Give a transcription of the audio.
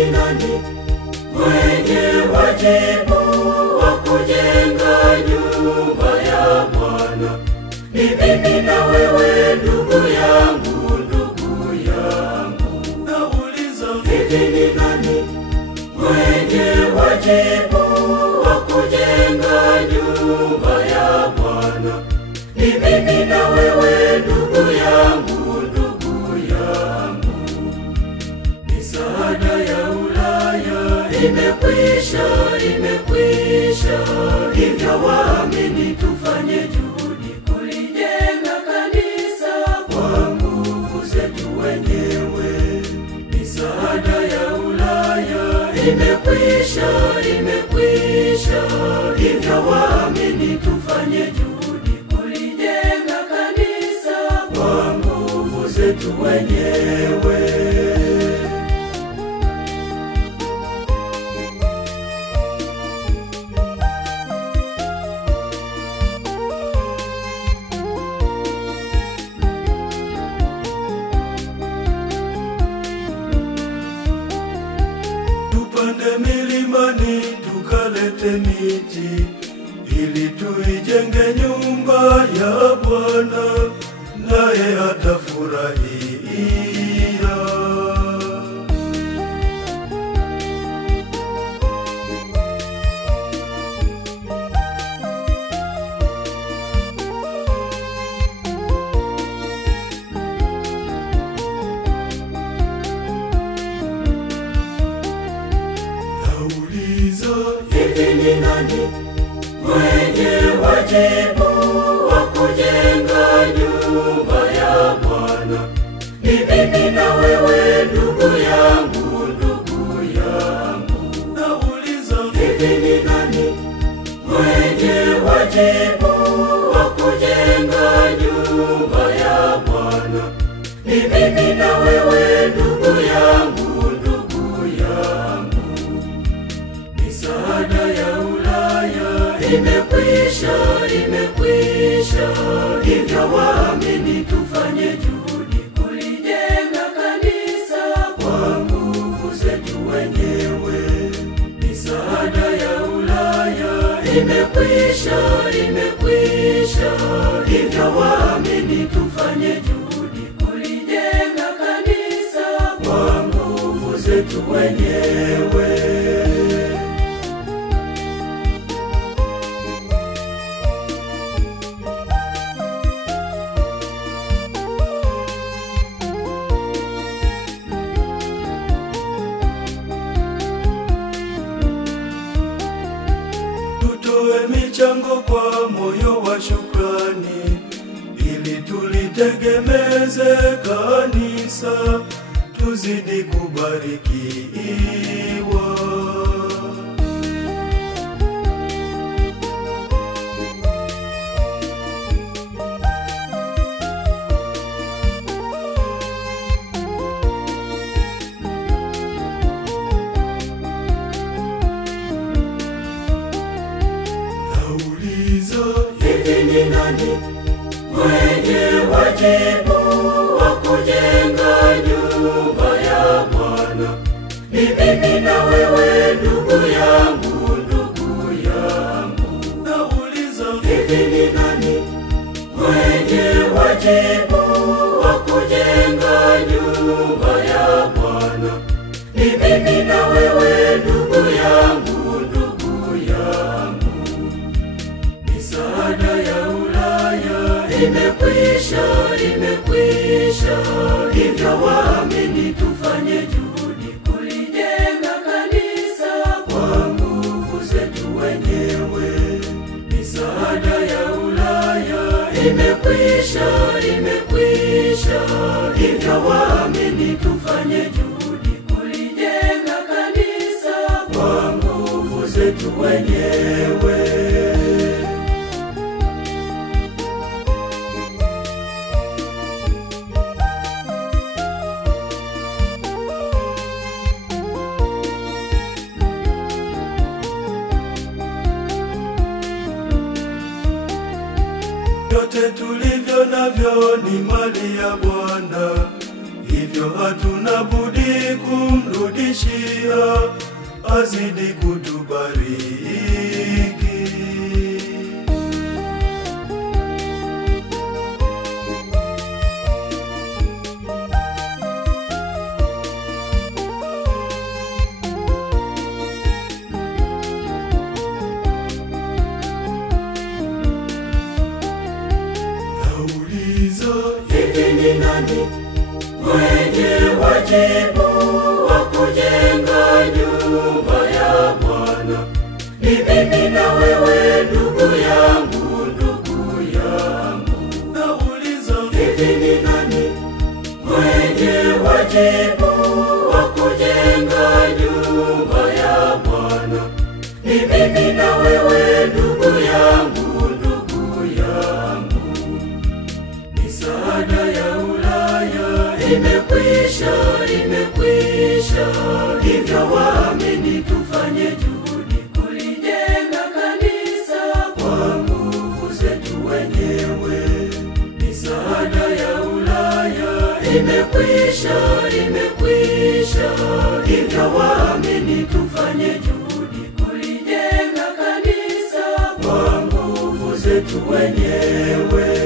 ni nani mwenye wajibu wa kujenga nyumba ya Bwana? Ni mimi na wewe ndugu yangu, ndugu yangu. Nauliza, hivi ni nani mwenye wajibu wa kujenga nyumba ya Bwana? Ni mimi na wewe ndugu yangu, ndugu yangu. Misaada ya Ulaya imekwisha, imekwisha. Hivyo waamini tufanye juhudi kulijenga kanisa kwa nguvu zetu wenyewe. Misaada ya Ulaya imekwisha, imekwisha. Hivyo waamini tufanye juhudi kulijenga kanisa kwa nguvu zetu wenyewe. Tupande milimani tukalete miti ili tuijenge nyumba ya Bwana, naye atafurahia. Nauliza, hivi ni nani mwenye wajibu wa kujenga nyumba ya Bwana? Ni mimi na wewe ndugu yangu, ndugu yangu. Nauliza, hivi ni nani mwenye wajibu wa kujenga nyumba ya Bwana? Ni mimi na wewe ndugu yangu, ndugu yangu. Misaada ya Ulaya imekwisha, imekwisha. Hivyo waamini tufanye juhudi kulijenga kanisa kwa nguvu zetu wenyewe. Misaada ya Ulaya imekwisha, imekwisha. Hivyo waamini tufanye juhudi kulijenga kanisa kwa nguvu zetu wenyewe. Tutoe michango kwa moyo wa shukrani ili tulitegemeze kanisa, tuzidi kubarikiwa. Nauliza, hivi ni nani mwenye wajibu wa kujenga nyumba ya Bwana? Ni mimi na wewe ndugu yangu, ndugu yangu. Nauliza, hivi ni nani mwenye wajibu wa kujenga nyumba ya Bwana? Ni mimi na wewe ndugu yangu, ndugu yangu. Misaada ya Ulaya imekwisha, imekwisha. Hivyo waamini tufanye juhudi kulijenga kanisa kwa nguvu zetu wenyewe. Misaada ya Ulaya imekwisha, imekwisha. Hivyo waamini tufanye juhudi kulijenga kanisa kwa nguvu zetu wenyewe. Vyote tulivyo navyo ni mali ya Bwana, hivyo hatuna budi kumrudishia, azidi kutubariki. Hivi ni nani mwenye wajibu wa kujenga nyumba ya Bwana? Ni mimi na wewe, ndugu yangu, ndugu yangu. Nauliza, hivi ni nani mwenye wajibu wa kujenga nyumba ya Bwana? Ni mimi na wewe, ndugu yangu, ndugu yangu. Misaada ya Ulaya imekwisha, imekwisha, hivyo waamini tufanye juhudi kulijenga kanisa kwa nguvu zetu wenyewe. Misaada ya Ulaya imekwisha, imekwisha, hivyo waamini tufanye juhudi kulijenga kanisa kwa nguvu zetu wenyewe.